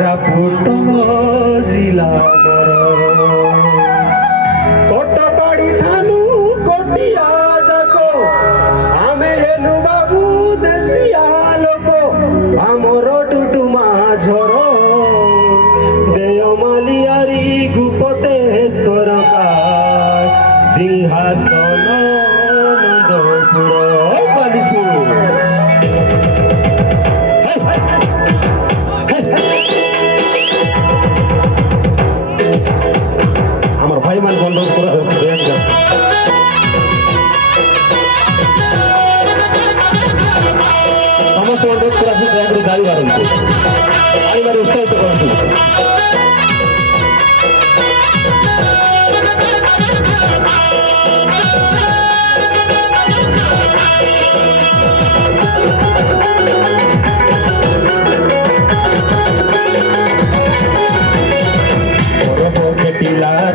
कोरापुट जिला कोटपाड़ी ठानु कोटिया जाको आमे हेलु बाबू देसिया लोको आमर टुटुमा झरो देयमालियारी गुपते सरकार सिंहासन नंदपुर बालिपुर আমার ভাই মান বন্ধ করে সমস্ত অনুরোধ করে আপনি দয়া করে গাড়ি বাড়ান গাড়ি বাড়ি উৎসাহিত করছি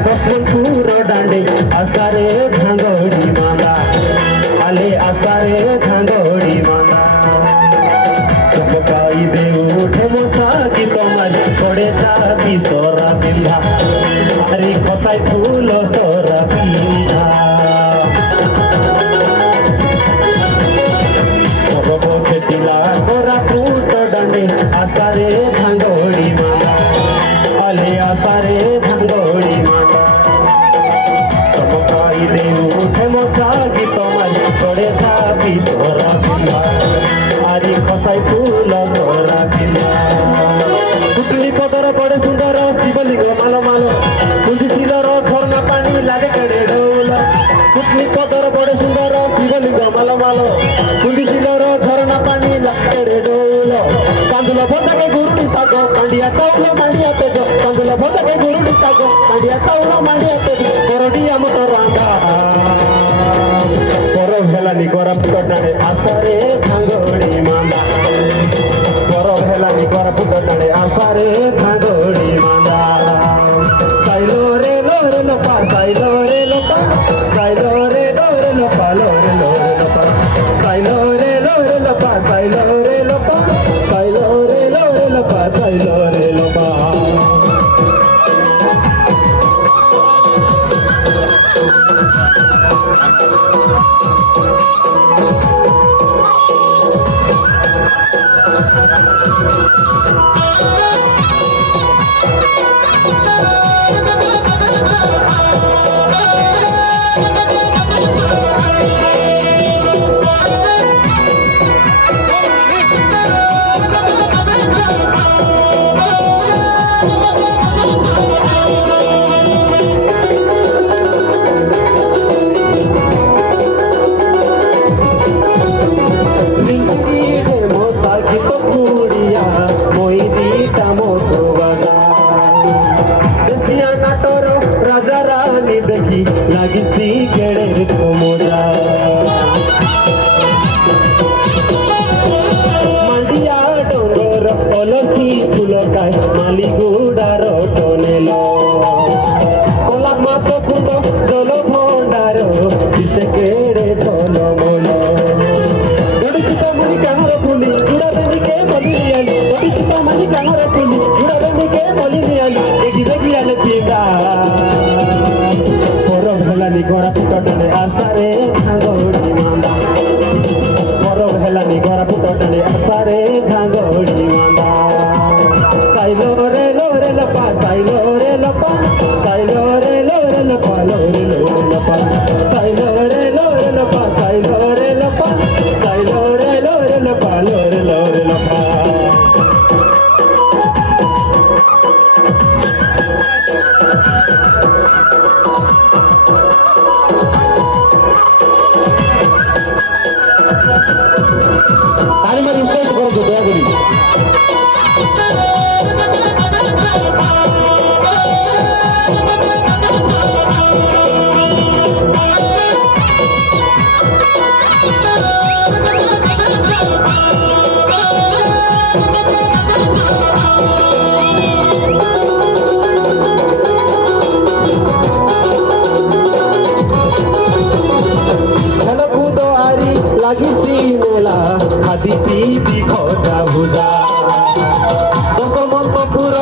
दशपुर डांडे आसारे धांगोड़ी मांदा आले आसारे धांगोड़ी मांदा चपकाई दे उठे मोसा की तुम्हारी थोड़े चाबी सोरा बिंधा अरे खोसाई फूल सोरा बिंधा खेतिला कोरापुट डांडे आसारे धांगोड़ी मांदा आले आसारे धांगोड़ी मांदा मोसागी तुम्हारी थोड़े छापी सोरा बिंदा आरी खसाई फूल सोरा बिंदा पुतली पदर बड़े सुंदर शिवलिंग मालो मालो कुंजी शिलर झरना पानी लागे केड़े डौल पुतली पदर बड़े सुंदर शिवलिंग मालो मालो कुंजी शिलर झरना पानी लागे केड़े डौल कांदुल भोजाके गुरुडी साग मांडिया चाउल मांडिया तेज कांदुल भोजाके गुरुडी साग मांडिया चाउल मांडिया तेज कोरडिया मोट रांगा हेलानी कोरापुट डांडे आसारे धांगोड़ी मांदा परब हेलानी कोरापुट डांडे आसारे धांगोड़ी मांदा साइलो रे लोपा साइलो रे लोपा साइलो रे लोपा लोरे लोपा साइलो रे लोपा साइलो रे लोपा साइलो रे लोपा साइलो रे लोपा लागिसी केड़े को मोजा मंडिया डोंगर पलसी फुलकाय मालिगुडार टनेलो कोला मात कुंड जल भंडार किसे केड़े जल मोलो गडिचित मणि कानर फुली गुड़ा बेनी के बली आली गडिचित मणि कानर फुली गुड़ा बेनी के बली आली देखी देखी आले पिंगा हेलानी कोरापुट डांडे आसारे धांगोड़ी मांदा परब हेलानी कोरापुट डांडे आसारे धांगोड़ी मांदा साइलो रे लोपा साइलो रे लोपा साइलो रे लोपा लोरे लोपा साइलो रे लोपा साइलो रे लोपा साइलो रे लोपा लोरे लोपा লাগিছি মেলা হাতি খোঁজা ভুজা দশমন্তপুর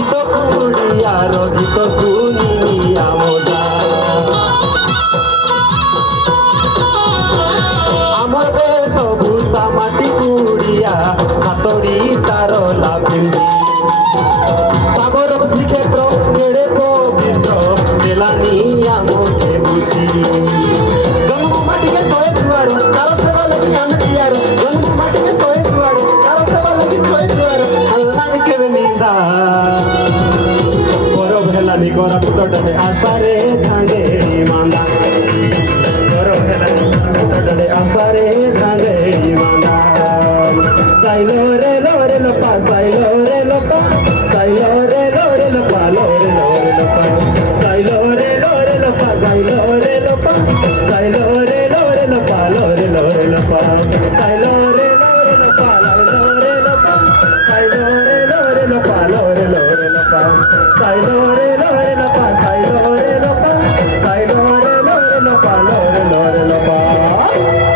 গীত কুড়িয়ার গীত শুনিয়া মজা আমার বেশ ভূষা মাটি কুড়িয়া হাতড়ি তার লাভিন্দি সাগর শ্রীক্ষেত্র কেড়ে পবিত্র দেলানি আমকে বুঝি গঙ্গু মাটিকে তোয়ে দুয়ারো তার সেবা লাগি আমি দিয়ারো গঙ্গু মাটিকে তোয়ে দুয়ারো তার সেবা লাগি তোয়ে দুয়ারো আল্লাহ কেবে নিন্দা গরব হেলানি গরা পুটটে আসারে ধাঙ্গে মান্দা গরব হেলানি পুটটে আসারে ধাঙ্গে মান্দা সাইলো রে লোপা সাইলো রে লোপা সাইলো রে লোপা লোরে লোপা সাইলো রে লোপা সাইলো রে লোপা সাইলো রে লোপা লোরে লোপা সাইলো রে লোপা লোরে লোপা সাইলো